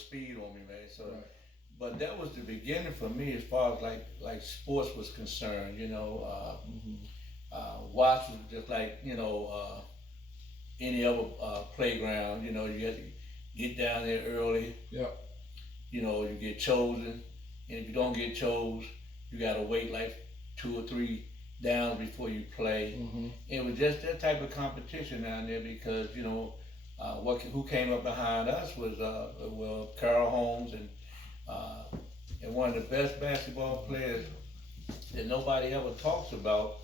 speed on me, man. So, Right. but that was the beginning for me as far as like sports was concerned. Mm-hmm. Watch was just like any other playground. You had to get down there early. Yep. You get chosen, and if you don't get chose, you gotta wait like 2 or 3 downs before you play. Mm-hmm. It was just that type of competition down there because who came up behind us was Carl Holmes uh, and one of the best basketball players that nobody ever talks about.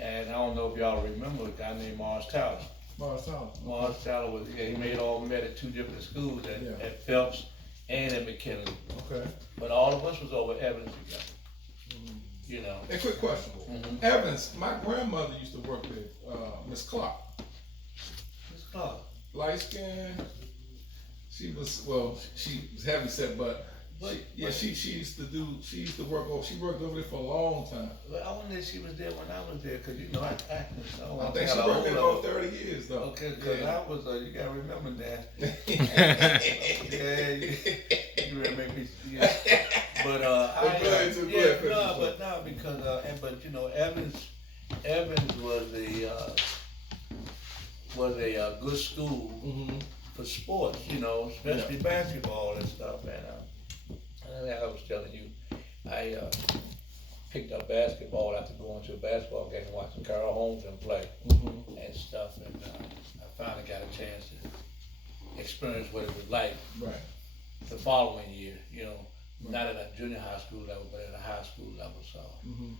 And I don't know if y'all remember a guy named Mars Tyler. Marcel. Okay. Mars Tyler he made all met at 2 different schools Yeah. at Phelps and at McKinley. Okay. But all of us was over Evans together. Mm-hmm. You know. A quick question. Mm-hmm. Evans, my grandmother used to work with Miss Clark. Miss Clark. Light skin. She was she was heavy set, but she used to she worked over there for a long time. But I wonder if she was there when I was there, cause I think she worked there for about 30 years though. Okay, cause Yeah. I was you gotta remember that. Yeah, you remember me. Yeah. But because Evans was a good school Mm-hmm. for sports, especially basketball and stuff. And I was telling you, I picked up basketball after going to a basketball game and watching Carl Holmes and play Mm-hmm. and stuff. And I finally got a chance to experience what it was like Right. the following year, not at a junior high school level, but at a high school level. So, Mm-hmm.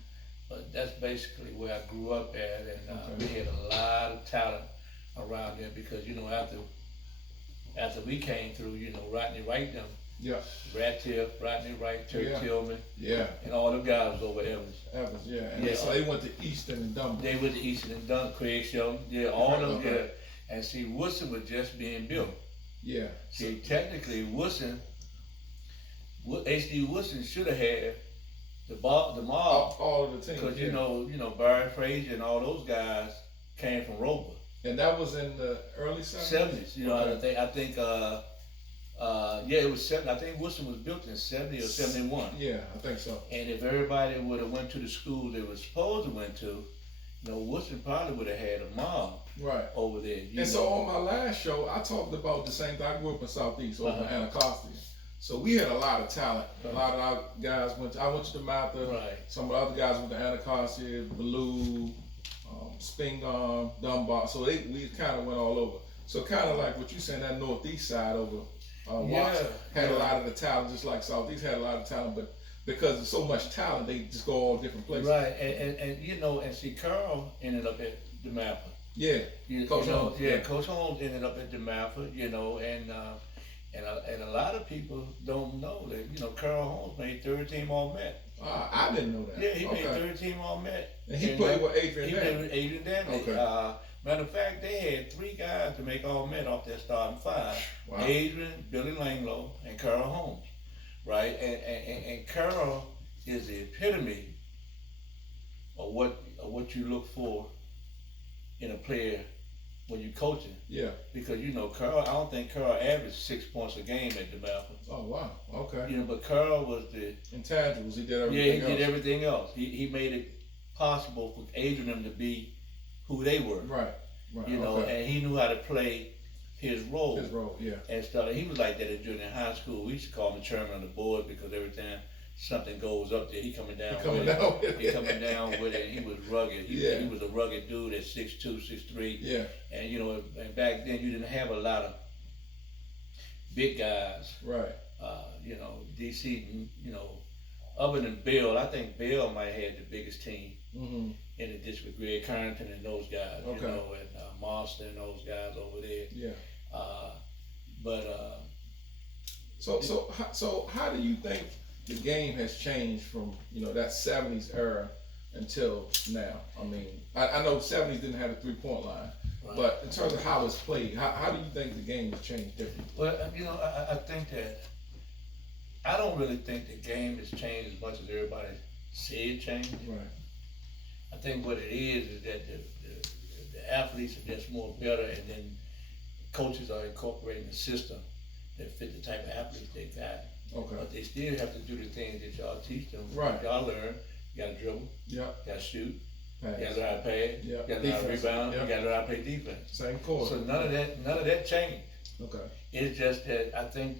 but that's basically where I grew up at, and Okay. we had a lot of talent around there because after we came through, Rodney Wright, them Yeah. Rat Tip, Rodney Wright, Terry Yeah. Tillman, Yeah. and all them guys was over Evans. Evans. Yeah. And Yeah. so they went to Easton and Dunbar. They went to Eastern and Dunk, Craig Shelton, all Right, them, okay. yeah. And see, Woodson was just being built. Yeah. See, technically, H.D. Woodson should have had the mob, All of the teams. because Yeah. Barry Frazier and all those guys came from Roper. And that was in the early 70s? 70s. Okay. I think yeah, it was 70. I think Woodson was built in 70 or 71. Yeah, I think so. And if everybody would have went to the school they were supposed to went to, Woodson probably would have had a mob Right. over there. And so on my last show, I talked about the same thing. I grew up in Southeast, over in Anacostia. So we had a lot of talent. A lot of our guys I went to the Mather. Right. Some of the other guys went to Anacostia, Ballou, Spingarn, Dunbar. So we kind of went all over. So kind of like what you saying, that northeast side over Watts had a lot of the talent, just like Southeast had a lot of talent, but because of so much talent, they just go all different places. Right, and see, Carl ended up at the Mappa. Yeah, Coach Holmes. Yeah, Coach Holmes ended up at the Mappa, and a lot of people don't know that, Carl Holmes made third team All Met. I didn't know that. Yeah, he made third team All Met. And he played with Adrian He Dantley. played with Adrian Dantley. Okay. Matter of fact, they had 3 guys to make All Met off their starting 5. Wow. Adrian, Billy Langlow, and Carl Holmes. Right? And Carl is the epitome of what you look for in a player when you coaching. Yeah. Because Carl, I don't think Carl averaged 6 points a game at the Malcolm. Oh wow. Okay. But Carl was the intangibles. He did everything. Yeah, he did everything else. He made it possible for Adrian to be who they were. Right. Right. And he knew how to play his role. His role, yeah. And stuff. He was like that in junior high school. We used to call him the chairman of the board because every time something goes up there, he coming down with it. He coming down with it. And he was rugged. He was a rugged dude at 6'2", 6'3". Yeah. And and back then you didn't have a lot of big guys. Right. DC. Other than Bill, I think Bill might have had the biggest team Mm-hmm. in the district. Greg Carrington and those guys. Okay. And Monster and those guys over there. Yeah. So how do you think the game has changed from that 70s era until now? I mean, I know 70s didn't have a 3-point line, Right. but in terms of how it's played, how do you think the game has changed differently? Well, I think that I don't really think the game has changed as much as everybody said it changed. Right. I think what it is that the athletes are just more better, and then coaches are incorporating the system that fit the type of athletes they got. Okay. But they still have to do the things that y'all teach them. Right. Y'all learn. You gotta dribble. Yeah. You gotta shoot. Pass. You gotta learn how to pass. Yeah. You gotta learn how to rebound. Yep. You gotta learn how to play defense. Same course. So none of that changed. Okay. It's just that I think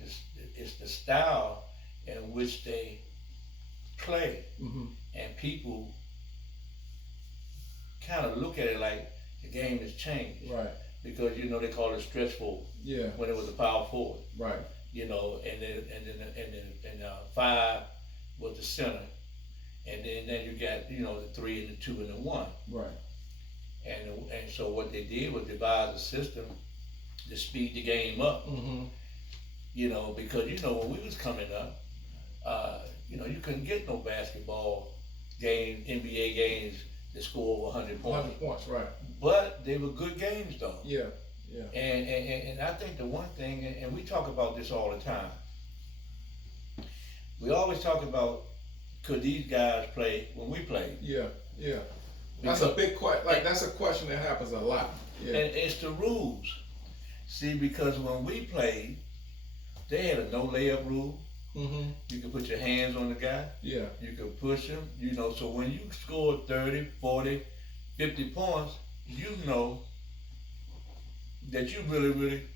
it's the style in which they play, and people kind of look at it like the game has changed. Right. Because they call it stretch forward. Yeah. When it was a power forward. Right. And then 5 was the center, and then you got the 3 and the 2 and the 1. Right. And so what they did was devise a system to speed the game up. Because when we was coming up, you couldn't get no basketball game, NBA games that score over 100 points. 100 points, right. But they were good games though. Yeah, yeah. And I think the one thing, and we talk about this all the time, we always talk about, could these guys play when we played? Yeah, yeah. That's a big question. Like, that's a question that happens a lot. Yeah. And it's the rules. See, because when we played, they had a no layup rule. You could put your hands on the guy. Yeah. You could push him. So when you scored 30, 40, 50 points, you know that you really, really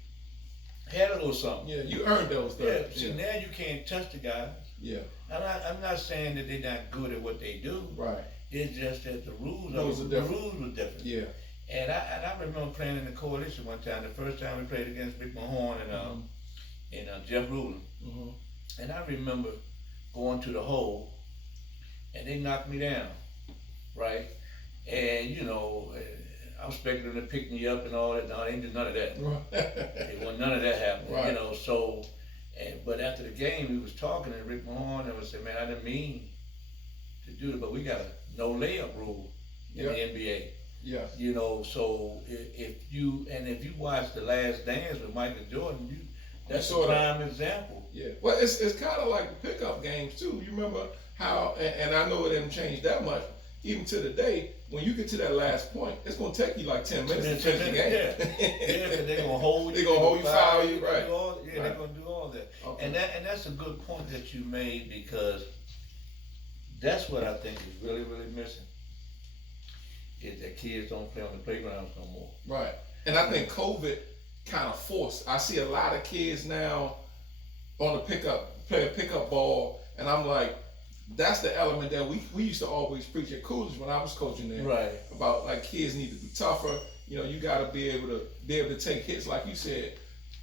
had a little something. Yeah, you earned those things. Yeah. See, now you can't touch the guys. Yeah. I'm not saying that they're not good at what they do. Right. It's just that the rules are different. The rules were different. Yeah. And I remember playing in the coalition one time. The first time we played against Rick Mahorn and Jeff Rulin. And I remember going to the hole, and they knocked me down, right? And I was expecting them to pick me up and all that. No, they didn't do none of that. It wasn't none of that happening. Right. So, but after the game, we was talking, and Rick Mahorn and was saying, "Man, I didn't mean to do it, but we got a no layup rule in the NBA." Yeah. So if you watch The Last Dance with Michael Jordan, that's a sort of prime example. Yeah. Well, it's kind of like the pickup games too. You remember how, and I know it hasn't changed that much, even to the day, when you get to that last point, it's going to take you like 10 minutes to finish the game. Yeah, because they're going to hold you. They're going to hold you, foul you, right. They're going to do all that. Okay. And that's a good point that you made, because that's what I think is really, really missing, is that kids don't play on the playgrounds no more. Right. And I think COVID kind of forced. I see a lot of kids now on the play a pickup ball, and I'm like, that's the element that we used to always preach at Coolidge when I was coaching there. Right. About like kids need to be tougher. You got to be able to take hits, like you said.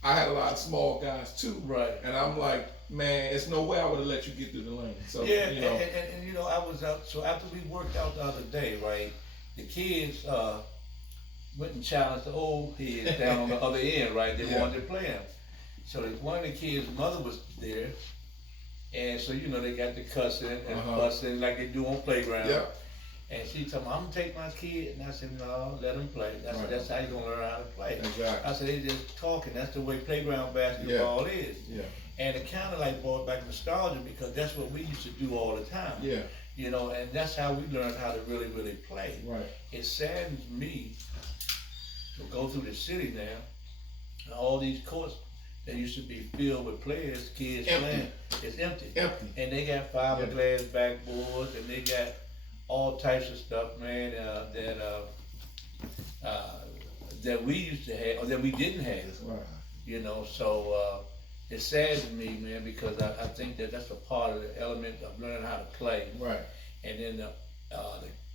I had a lot of small guys too. Right. And I'm like, man, it's no way I would have let you get through the lane. So yeah, and I was out. So after we worked out the other day, right, the kids went and challenged the old kids down on the other end, right? They wanted to play him. So one of the kids' mother was there, and so they got the cussing and fussing like they do on playground. Yeah. And she told me, "I'm gonna take my kid," and I said, "No, let him play. That's how you gonna learn how to play." Exactly. I said, "They just talking. That's the way playground basketball is." Yeah. And it kind of like brought back nostalgia, because that's what we used to do all the time. Yeah. And that's how we learned how to really, really play. Right. It saddens me to go through the city now, and all these courts that used to be filled with players, kids playing, it's empty. And they got fiberglass backboards, and they got all types of stuff, man, that we used to have, or that we didn't have. Right. So it's sad to me, man, because I think that's a part of the element of learning how to play. Right. And then the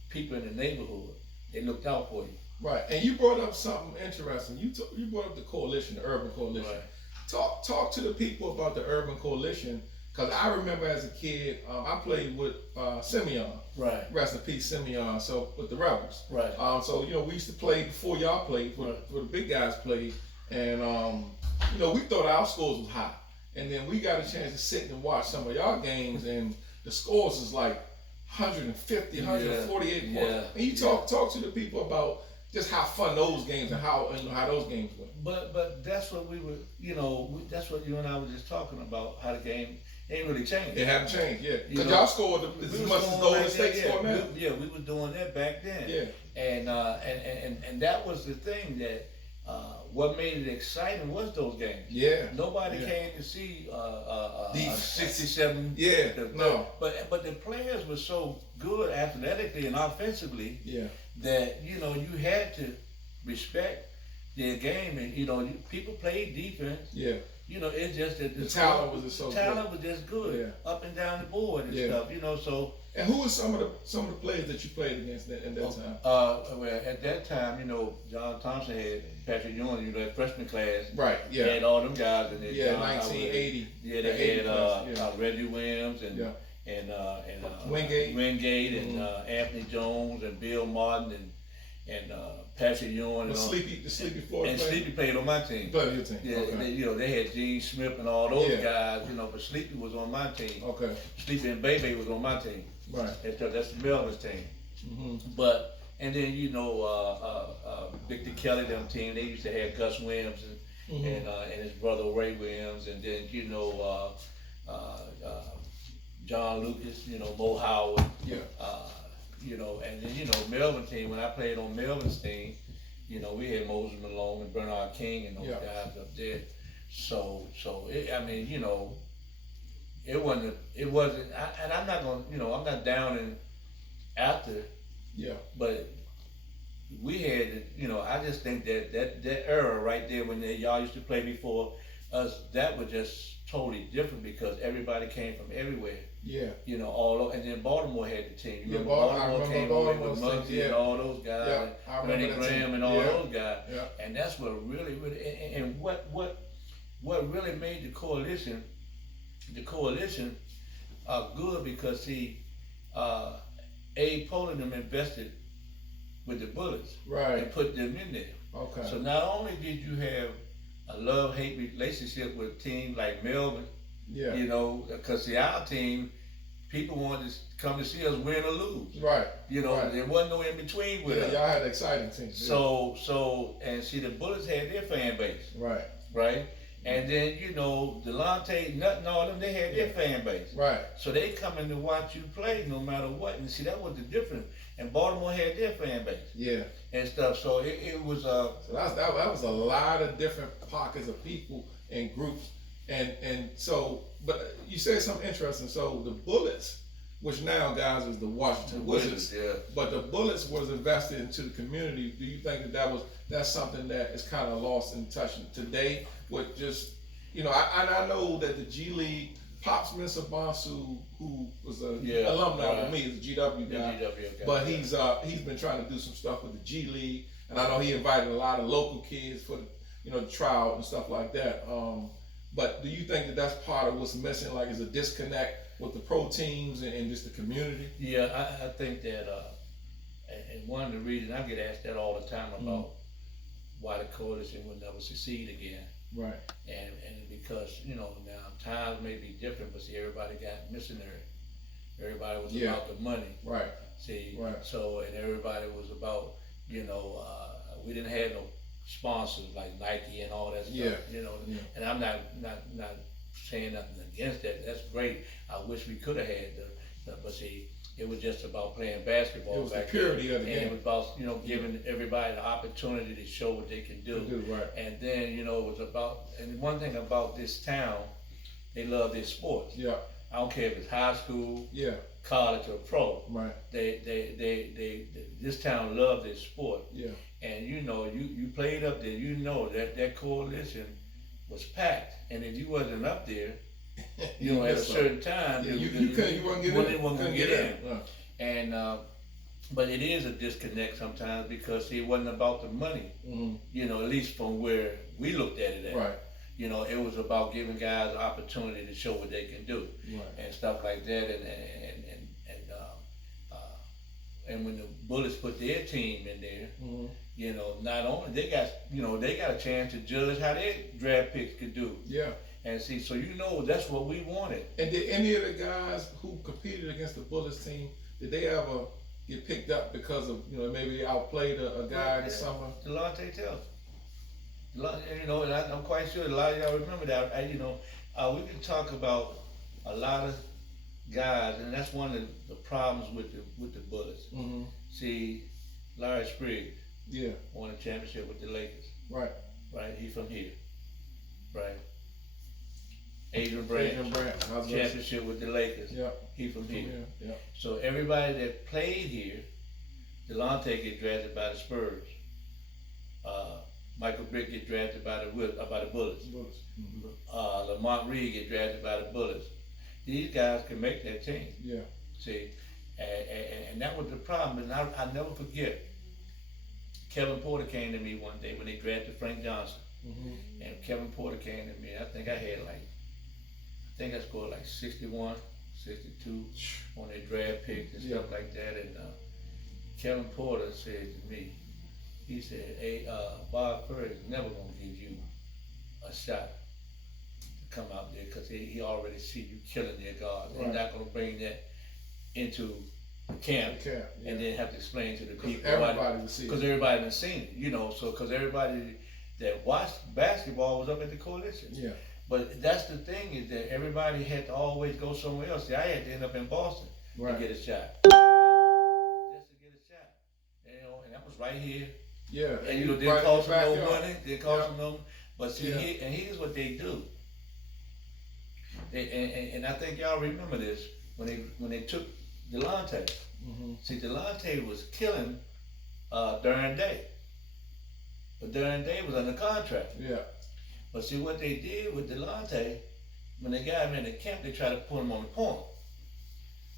people in the neighborhood, they looked out for you. Right. And you brought up something interesting. You brought up the coalition, the urban coalition. Right. Talk to the people about the urban coalition, because I remember as a kid, I played with Simeon. Right. Rest in peace, Simeon. So with the Rebels. Right. So we used to play before y'all played, before the big guys played, and we thought our scores was high, and then we got a chance to sit and watch some of y'all games, and the scores is like 150, 148 points. And you talk to the people about just how fun those games and how those games went. But that's what we were, that's what you and I were just talking about, how the game ain't really changed. It hadn't changed, yeah. Because y'all scored as much as Golden State scored now. We were doing that back then. Yeah. And that was the thing that what made it exciting was those games. Yeah. Nobody Yeah. came to see These 67. Yeah. No. But the players were so good athletically and offensively Yeah. that you had to respect their game, and people played defense. Yeah. It's just that The talent was just so talent good. was just good, Yeah. up and down the board and Yeah. stuff. So. And who were some of the players that you played against in that time? Well, at that time, John Thompson had Patrick Ewing, that freshman class. Right. Yeah. They had all them guys in there. Yeah. 1980. Yeah, they had yeah. Reggie Williams and Wingate. Wingate and Anthony Jones and Bill Martin and Patrick Ewing The Sleepy Floyd and player? Sleepy played on my team. Played on your team. Yeah, Okay. they had Gene Smith and all those Yeah. guys, but Sleepy was on my team. Okay. Sleepy and Bebe was on my team. Right. That's Melvin's team. Mm-hmm. But and then Victor Kelly, them team, they used to have Gus Williams and his brother Ray Williams, and then John Lucas, Mo Howard. Yeah. And then Melvin team. When I played on Melvin's team, we had Moses Malone and Bernard King and those guys up there. So it wasn't. And I'm not gonna, I'm not down in after. Yeah. But we had, I just think that era right there when y'all used to play before us, that was just totally different because everybody came from everywhere. Yeah. All over, and then Baltimore had the team. Yeah, Baltimore came away with Baltimore's Muggsy and all those guys, Yeah, I and Rennie remember that Graham team. and all Yeah. those guys. Yeah. And that's what really, and what really made the coalition good because see, Abe Poland them invested with the Bullets Right. and put them in there. Okay. So not only did you have a love-hate relationship with a team like Melvin, Yeah. because see, our team, people wanted to come to see us win or lose. Right. Right. There wasn't no in between with us. Y'all had exciting teams. And see, the Bullets had their fan base, Right. right? And then Delonte, nothing, all them, they had their fan base. Right. So they coming to watch you play no matter what. And see, that was the difference. And Baltimore had their fan base. Yeah. And stuff. So it was So that was a lot of different pockets of people and groups, and so. But you said something interesting. So the Bullets, which now guys is the Washington Wizards, yeah. but the Bullets was invested into the community. Do you think that's something that is kind of lost in touch today? With just I know that the G League. Pops Mr. Bonsu, who was a alumni with me, is a GW guy. But he's been trying to do some stuff with the G League, and I know he invited a lot of local kids for the trial and stuff like that. But do you think that that's part of what's missing? Like, is a disconnect with the pro teams and just the community? Yeah, I think that, and one of the reasons I get asked that all the time about why the coalition will never succeed again. Right. And because now times may be different, but see, everybody got missionary. Everybody was about the money. Right. See. Right. So and everybody was about we didn't have no sponsors like Nike and all that stuff. Yeah. And I'm not saying nothing against that. That's great. I wish we could have had but see, it was just about playing basketball. It was back the purity then. of the And game. it was about giving everybody the opportunity to show what they can do. Right. And then it was about, and one thing about this town, they love their sports. Yeah. I don't care if it's high school, Yeah. college, or pro. Right. This town loved their sport. Yeah. And you played up there. That coalition was packed. And if you wasn't up there, at a certain time, you couldn't get in. And but it is a disconnect sometimes because it wasn't about the money. Mm-hmm. At least from where we looked at it at. Right. It was about giving guys the opportunity to show what they can do, and stuff like that. And when the Bullets put their team in there, not only they got a chance to judge how their draft picks could do. Yeah. And see, so that's what we wanted. And did any of the guys who competed against the Bullets team, did they ever get picked up because of maybe they outplayed a guy this summer? Delonte tells. And I'm quite sure a lot of y'all remember that. We can talk about a lot of guys, and that's one of the problems with the Bullets. See, Larry Spriggs won a championship with the Lakers. Right. right? He from here, right? Adrian Branch, championship with the Lakers. Yep. He from here. Yep. So everybody that played here, Delonte get drafted by the Spurs. Michael Brick get drafted by the Bullets. Lamont Reed get drafted by the Bullets. These guys can make that team. Yeah. See, and that was the problem. And I never forget. Kevin Porter came to me one day when they drafted Frank Johnson. And Kevin Porter came to me. I think I scored like 61, 62 on their draft picks and stuff like that. And Kevin Porter said to me, he said, "Hey, Bob Ferry is never gonna give you a shot to come out there because he already see you killing their guard. They're not gonna bring that into the camp and then have to explain to the people. Everybody will see it. Because everybody done seen it, you know. So because everybody that watched basketball was up at the Coalition. Yeah. But that's the thing is that everybody had to always go somewhere else. See, I had to end up in Boston to get a shot. Just to get a shot. You know, and that was right here. Yeah. And you know, didn't cost them no money. Didn't cost them no. But see, here's what they do. And I think y'all remember this when they took Delonte. See, Delonte was killing Darren Day. But Darren Day was under contract. Yeah. But see what they did with Delonte, when they got him in the camp, they tried to put him on the point.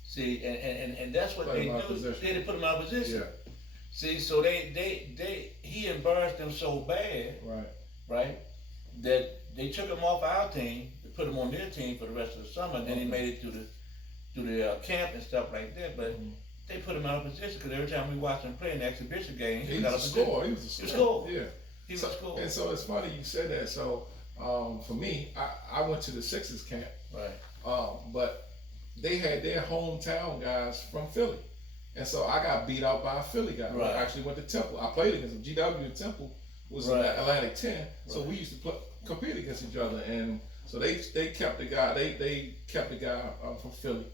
See, and that's what they do. They put him out of position. Yeah. See, so he embarrassed them so bad, right, that they took him off our team to put him on their team for the rest of the summer. And then he made it through the camp and stuff like that. But they put him out of position because every time we watched him play in the exhibition game, he was a scorer. He was a scorer. Yeah. He was a scorer. And so it's funny you said that. So for me, I went to the Sixers camp. Right. But they had their hometown guys from Philly. And so I got beat out by a Philly guy. Right. I actually went to Temple. I played against him. GW and Temple was in the Atlantic 10. So we used to compete against each other. And so they kept the guy. They kept the guy from Philly.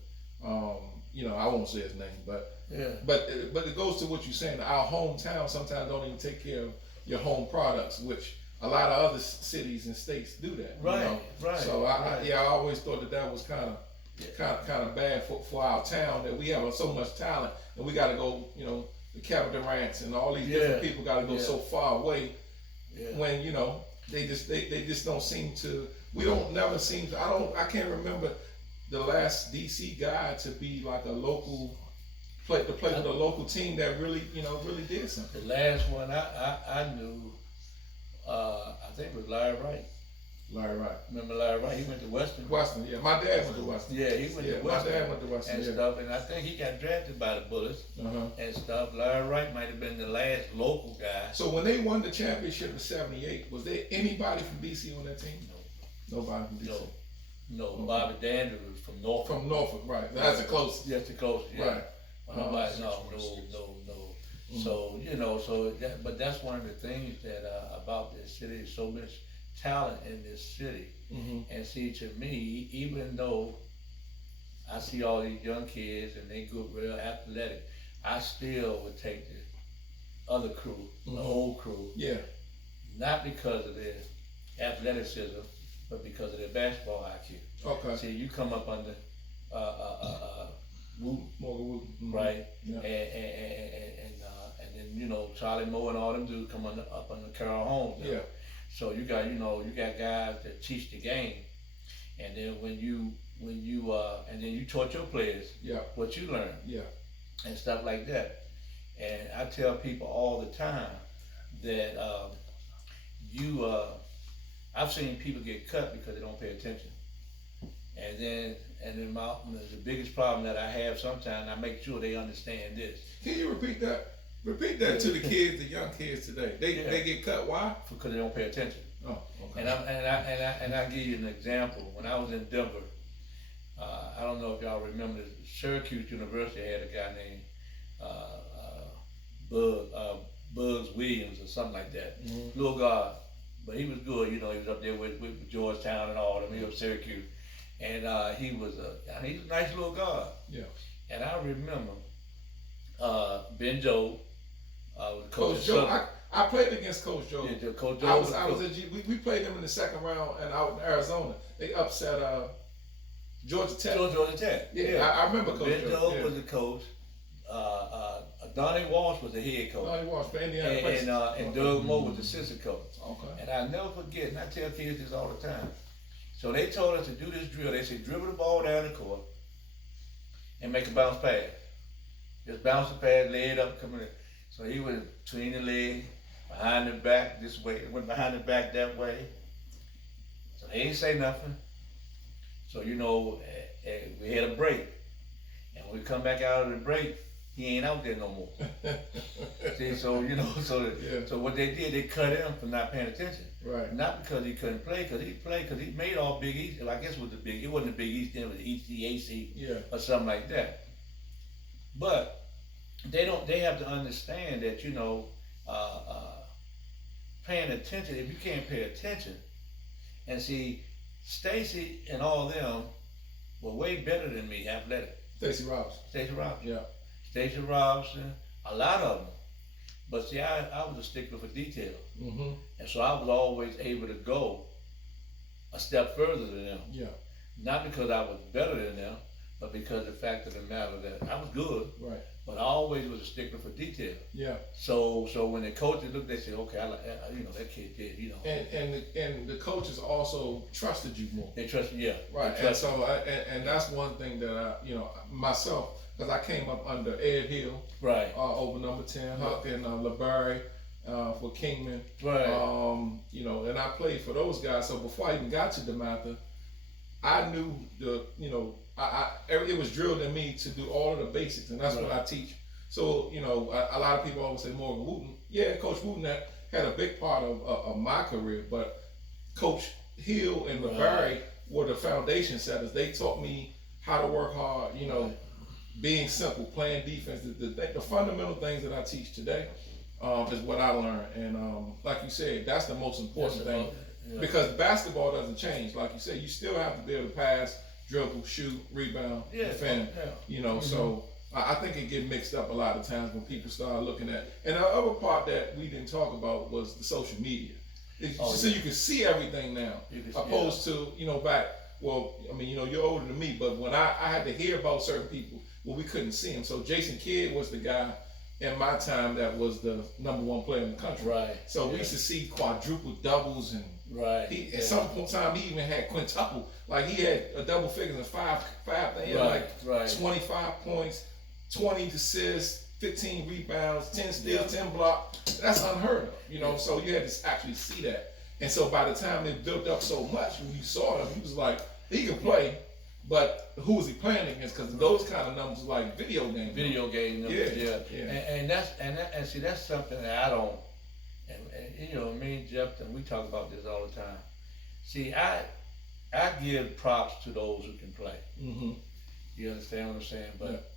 You know, I won't say his name, but it goes to what you're saying. Our hometown sometimes don't even take care of your home products, which a lot of other cities and states do that. Right. You know? Right. So I always thought that was kind of bad for our town, that we have so much talent and we got to go, you know, the Kevin Durant's and all these different people got to go so far away when, you know, they just don't seem to. We don't never seem to. I can't remember the last DC guy to be like a local play with a local team that really did something. The last one I knew, I think was Larry Wright. Larry Wright. Remember Larry Wright? He went to Western. Western, yeah. My dad went to Western. Yeah, he went to Western. My dad went to Western and stuff, and I think he got drafted by the Bullets and stuff. Larry Wright might have been the last local guy. So when they won the championship in '78, was there anybody from DC on that team? No. Nobody from DC. No. Okay. Bobby Dandridge was from Norfolk. From Norfolk, right. That's the closest. That's the closest, yeah. Right. Nobody, no. So, you know, but that's one of the things that about this city, is so much talent in this city. And see, to me, even though I see all these young kids and they good, real athletic, I still would take the other crew, the old crew. Yeah. Not because of their athleticism, but because of their basketball IQ. Okay. See, you come up under Wooten, right? Yeah. And then, you know, Charlie Moore and all them dudes come up under Carol Holmes. Yeah. So you got guys that teach the game, and then when you and then you taught your players what you learned, and stuff like that. And I tell people all the time that I've seen people get cut because they don't pay attention, and then the biggest problem that I have sometimes, I make sure they understand this. Can you repeat that? Repeat that to the kids, the young kids today. They get cut. Why? Because they don't pay attention. Oh, okay. And I give you an example. When I was in Denver, I don't know if y'all remember, Syracuse University had a guy named Bugs Williams or something like that. Little guy, but he was good. You know, he was up there with Georgetown and all of them. He was Syracuse, and he's a nice little guy. Yeah. And I remember Ben Joe. Coach Joe, I played against Coach Joe. Yeah, Coach Joe. I was at we played them in the second round and out in Arizona. They upset Georgia Tech. Georgia Tech. Yeah. I remember Coach Ben Joe. Joe was the coach. Donnie Walsh was the head coach. Donnie Walsh for Indiana. And Doug Moore was the assistant coach. Okay. And I'll never forget, and I tell kids this all the time. So they told us to do this drill. They said, dribble the ball down the court and make a bounce pass. Just bounce the pass, lay it up, come in. So he was between the leg, behind the back this way, went behind the back that way. So they ain't say nothing. So, you know, we had a break. And when we come back out of the break, he ain't out there no more. See, so, you know, so what they did, they cut him for not paying attention. Right. Not because he couldn't play, because he made all Big East. I guess it wasn't the Big East then, it was the ECAC or something like that. But they have to understand that, you know, paying attention, if you can't pay attention, and see, Stacy and all them were way better than me athletic. Stacey Robinson. Yeah. Stacey Robinson, a lot of them. But see, I was a stickler for detail. Mm-hmm. And so I was always able to go a step further than them. Yeah. Not because I was better than them, but because the fact of the matter that I was good, right, but I always was a stickler for detail. Yeah. So when the coaches looked, they said, okay, you know, that kid did, you know. And the coaches also trusted you more. They trusted, yeah. Right. And so and that's one thing that I, you know, myself, because I came up under Ed Hill, right, over number 10, Huck and LeBarry, for Kingman, right. You know, and I played for those guys. So before I even got to DeMatha, I knew you know, it was drilled in me to do all of the basics, and that's what I teach. So, you know, a lot of people always say Morgan Wooten. Yeah, Coach Wooten had a big part of my career, but Coach Hill and LeBarry were the foundation setters. They taught me how to work hard, you know, being simple, playing defense. The fundamental things that I teach today is what I learned. And like you said, that's the most important thing. Yeah. Because basketball doesn't change. Like you said, you still have to be able to pass, dribble, shoot, rebound, defend. You know, so I think it get mixed up a lot of times when people start looking at. And the other part that we didn't talk about was the social media. So you can see everything now, opposed to, you know, back. Well, I mean, you know, you're older than me, but when I had to hear about certain people, well, we couldn't see them. So Jason Kidd was the guy in my time that was the #1 player in the country. Right. So we used to see quadruple doubles and at some time he even had quintuple. Like he had a double figures and five things. He had like 25 points, 20 assists, 15 rebounds, 10 steals, 10 blocks. That's unheard of, you know. So you had to actually see that. And so by the time it built up so much, when you saw him, he was like, he can play, but who was he playing against? Because those kind of numbers were like video game numbers. Yeah. And see, that's something that I don't. And you know, me and Jeff, and we talk about this all the time. See, I give props to those who can play. Mm-hmm. You understand what I'm saying? But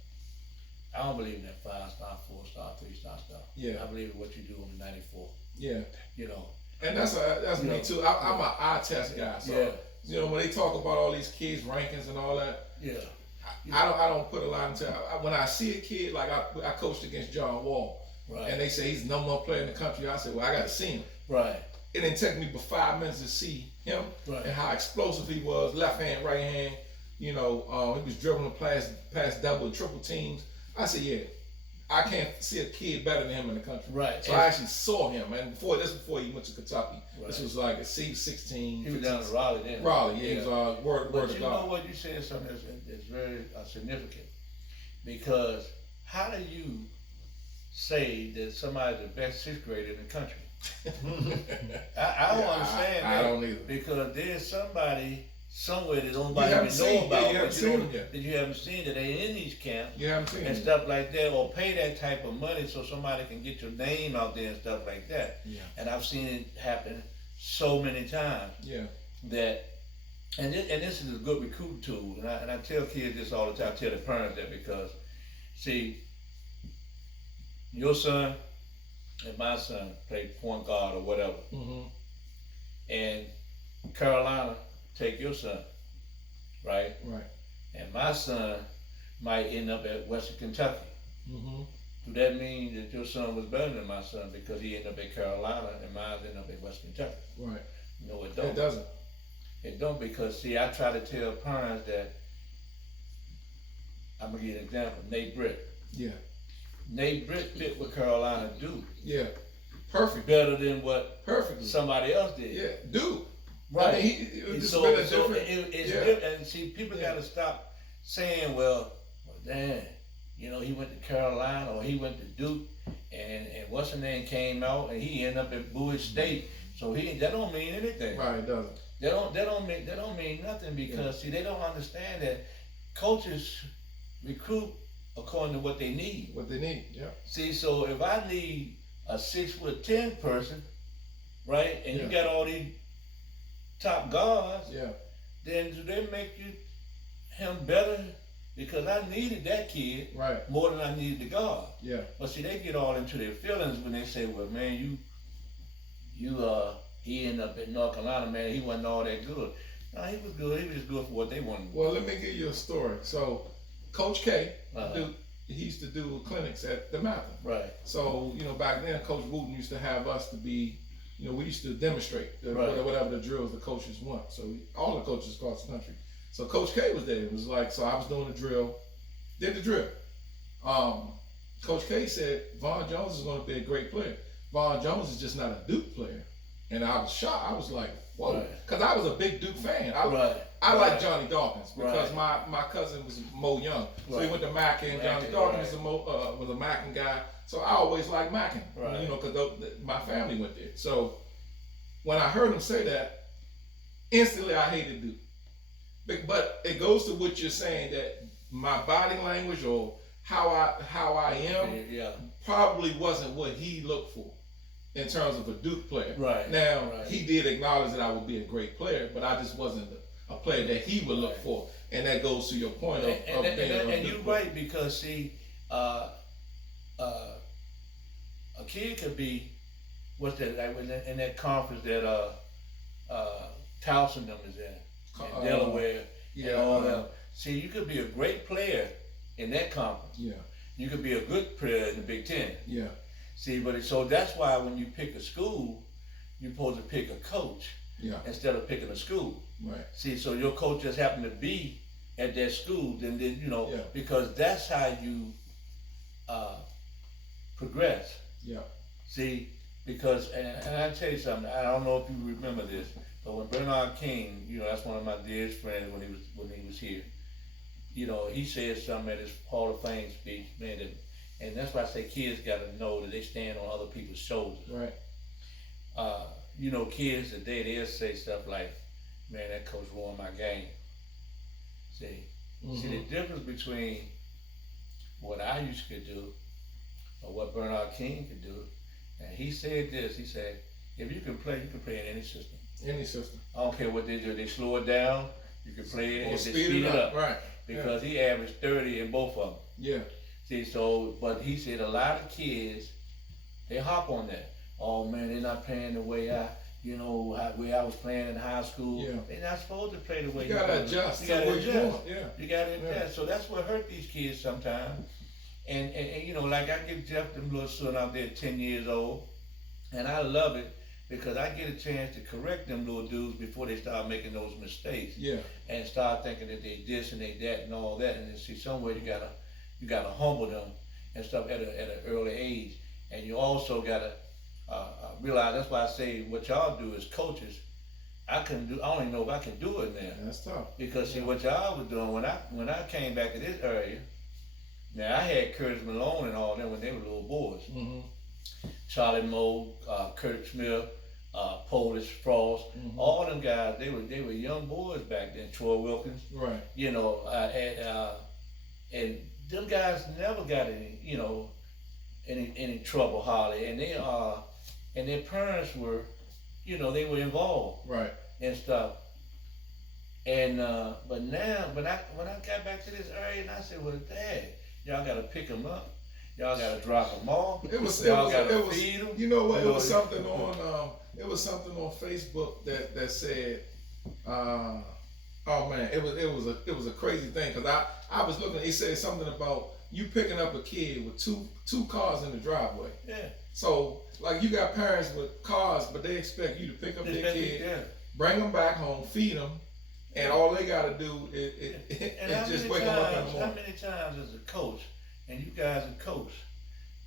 I don't believe in that 5-star, 4-star, 3-star stuff. Yeah. I believe in what you do on the 94. Yeah. You know. And that's me too. I'm an eye test guy. So you know, when they talk about all these kids' rankings and all that, I don't put a lot into it. When I see a kid, like I coached against John Wall, and they say he's the #1 player in the country, I said, well, I got to see him. Right. It didn't take me but 5 minutes to see him and how explosive he was, left hand, right hand. You know, he was dribbling past double and triple teams. I said, yeah, I can't see a kid better than him in the country. Right. So I actually saw him, and before he went to Kentucky. Right. This was like a C16. He was down in Raleigh then. Raleigh, yeah. He was word but of you God. know what, you said something that's very significant, because how do you say that somebody's the best 6th grader in the country? I don't understand that. I don't either. Because there's somebody somewhere that nobody even know about, that you haven't seen, that ain't in these camps and stuff like that, or pay that type of money so somebody can get your name out there and stuff like that. Yeah. And I've seen it happen so many times. Yeah. That and this is a good recruiting tool, and I tell kids this all the time. I tell the parents that, because see, your son and my son played point guard or whatever, and Carolina take your son, right? Right. And my son might end up at Western Kentucky. do that mean that your son was better than my son because he ended up at Carolina and mine ended up at West Kentucky? Right. No, it don't. It doesn't. It don't, because see, I try to tell parents that, I'm gonna give you an example. Nate Britt. Yeah. Nate Britt fit what Carolina do. Yeah. Perfect. Better than what Perfectly. somebody else did. Yeah. Do. Right. I mean, it's so been a so different. it's Yeah. different. And see, people gotta stop saying, well, damn, you know, he went to Carolina or he went to Duke, and what's her name came out and he ended up at Bowie State. So that don't mean anything. Right. It doesn't. That don't mean nothing, because see, they don't understand that coaches recruit according to what they need. What they need. Yeah. See, so if I need a 6'10" person, right, and you got all these top guards, then do they make him better? Because I needed that kid more than I needed the guard. Yeah. But see, they get all into their feelings when they say, well, man, he ended up at North Carolina, man, he wasn't all that good. No, he was good. He was just good for what they wanted. Well, let me give you a story. So, Coach K, he used to do clinics at the Mather. Right. So, you know, back then, Coach Wooten used to have us to be, you know, we used to demonstrate whatever the drills the coaches want. So, all the coaches across the country. So, Coach K was there. It was like, so I was doing the drill, did the drill. Coach K said, Vaughn Jones is going to be a great player. Vaughn Jones is just not a Duke player. And I was shocked. I was like, whoa. Because I was a big Duke fan. I like Johnny Dawkins because my cousin was Mo Young. So he went to Mackin, and Johnny Dawkins was a Mackin guy. So I always liked Mackin, you know, because my family went there. So when I heard him say that, instantly I hated Duke. But it goes to what you're saying, that my body language or how I am probably wasn't what he looked for in terms of a Duke player. Right. Now, he did acknowledge that I would be a great player, but I just wasn't a player that he would look for. And that goes to your point of being a you're right, because see, a kid could be, what's that, like in that conference that Towson them is in Delaware and all that. See, you could be a great player in that conference. Yeah. You could be a good player in the Big Ten. Yeah. See, so that's why when you pick a school, you're supposed to pick a coach instead of picking a school. Right. See, so your coach just happened to be at that school, then you know, because that's how you progress. Yeah. See, because and I tell you something, I don't know if you remember this, but when Bernard King, you know, that's one of my dearest friends when he was here, you know, he said something at his Hall of Fame speech, man, and that's why I say kids gotta know that they stand on other people's shoulders. Right. You know, kids today, they'll say stuff like, man, that coach ruined my game. See, see the difference between what I used to do or what Bernard King could do. And he said this, he said, if you can play in any system. Any system. I don't care what they do, they slow it down, you can play it, or if they speed it up. Right. Because he averaged 30 in both of them. Yeah. See, but he said a lot of kids, they hop on that. Oh man, they're not playing the way I was playing in high school. Yeah. They're not supposed to play the way you gotta adjust. You gotta adjust. Yeah. You gotta adjust. So that's what hurt these kids sometimes. And you know, like I give Jeff them little son out there 10 years old, and I love it because I get a chance to correct them little dudes before they start making those mistakes. Yeah. And start thinking that they this and they that and all that. And then see, somewhere you gotta humble them and stuff at an early age. And you also gotta realize, that's why I say what y'all do as coaches, I don't even know if I can do it now. That's tough. Because see what y'all was doing when I came back to this area, now I had Curtis Malone and all them when they were little boys. Charlie Moe, Kurt Smith, Polish Frost, all them guys, they were young boys back then. Troy Wilkins, right? You know, and them guys never got any trouble hardly, and and their parents were, you know, they were involved, right, and stuff. And but now, when I got back to this area, and I said, well, Dad, y'all gotta pick them up. Y'all gotta drop them off. Feed them. You know what? It was something on Facebook that said Oh man, it was a crazy thing because I was looking. It said something about you picking up a kid with two cars in the driveway. Yeah. So like you got parents with cars, but they expect you to pick up their kid, Yeah. bring them back home, feed them, and all they got to do is just wake them up in the How morning. many times as a coach, and you guys are coach,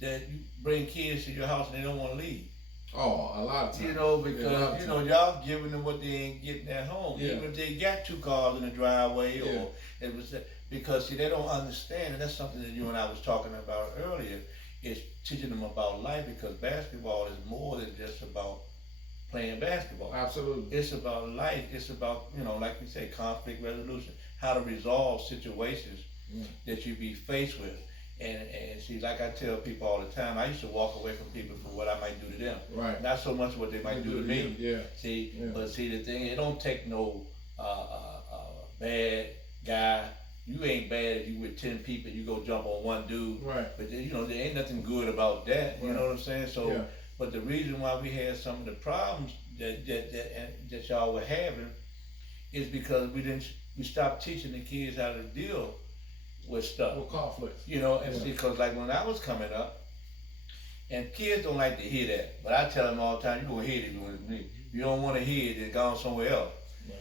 that you bring kids to your house and they don't want to leave? Oh, a lot of times. You know, Yeah, a lot because of you know times. y'all giving them what they ain't getting at home. Yeah. Even if they got two cars in the driveway, Yeah. or it was because see they don't understand, and that's something that you and I was talking about earlier. Is teaching them about life, because basketball is more than just about playing basketball. Absolutely. It's about life. It's about, like you say, conflict resolution, how to resolve situations that you be faced with. And see, like I tell people all the time, I used to walk away from people for what I might do to them. Right. Not so much what they might do to me. Yeah. See, Yeah. but see the thing, it don't take no bad guy. You ain't bad if you with 10 people, you go jump on one dude. Right. But there ain't nothing good about that. You know what I'm saying? So, Yeah. but the reason why we had some of the problems that y'all were having is because we stopped teaching the kids how to deal with stuff. With conflicts. And see, because like when I was coming up, and kids don't like to hear that, but I tell them all the time, you gonna hear it with me. If you don't want to hear it, then go on somewhere else. Right.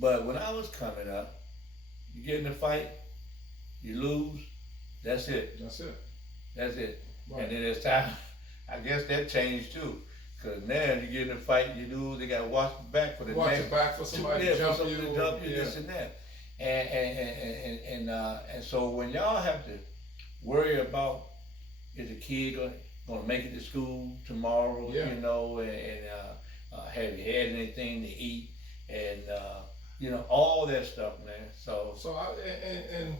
But when I was coming up, you get in a fight, you lose, that's it. That's it. That's it. Right. And then it's time, I guess that changed too. Cause now you get in a fight, you lose, they gotta watch your back for the Watch next. your back for somebody Yeah, to jump for somebody you. to jump you, Yeah. this and that. And so when y'all have to worry about is the kid gonna make it to school tomorrow, Yeah. have you had anything to eat, and all that stuff, man. So And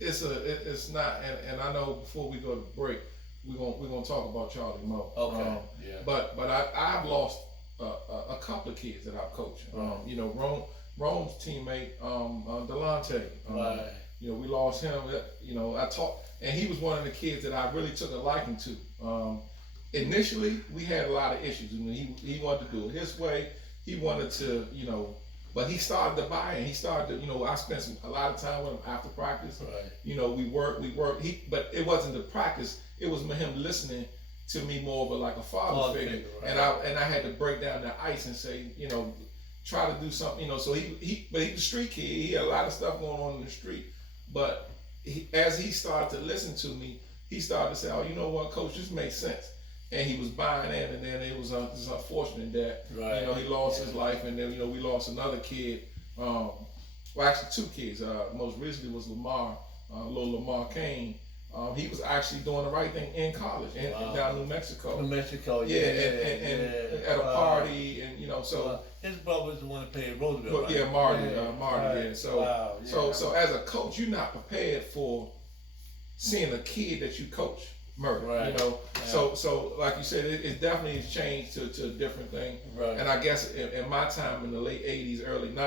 it's not, and I know before we go to break, we're gonna talk about Charlie Moe. okay, yeah, But I've lost a couple of kids that I've coached. Right. Rome's teammate, Delonte. right, We lost him. I talked, and he was one of the kids that I really took a liking to. Initially, we had a lot of issues. He wanted to do it his way. He wanted to, but he started to buy in. He started to, I spent a lot of time with him after practice. right, We worked. But it wasn't the practice. It was him listening to me more of like a father figure. right. And I had to break down the ice and say, try to do something, So but he was a street kid. He had a lot of stuff going on in the street. But as he started to listen to me, he started to say, "Oh, you know what, Coach, this makes sense." And he was buying in, and then it was it's unfortunate that Right. he lost his life, and then we lost another kid. Well, actually two kids. Most recently was little Lamar Kane. He was actually doing the right thing in college, down in New Mexico. New Mexico, Yeah, and at a party, and so. His brother's the one that played Roosevelt. But yeah, Marty, yeah. So, wow, yeah. so as a coach, you're not prepared for seeing a kid that you coach murder. Right. Yeah. So like you said, it definitely has changed to a different thing. Right. And I guess in my time in the late '80s, early '90s.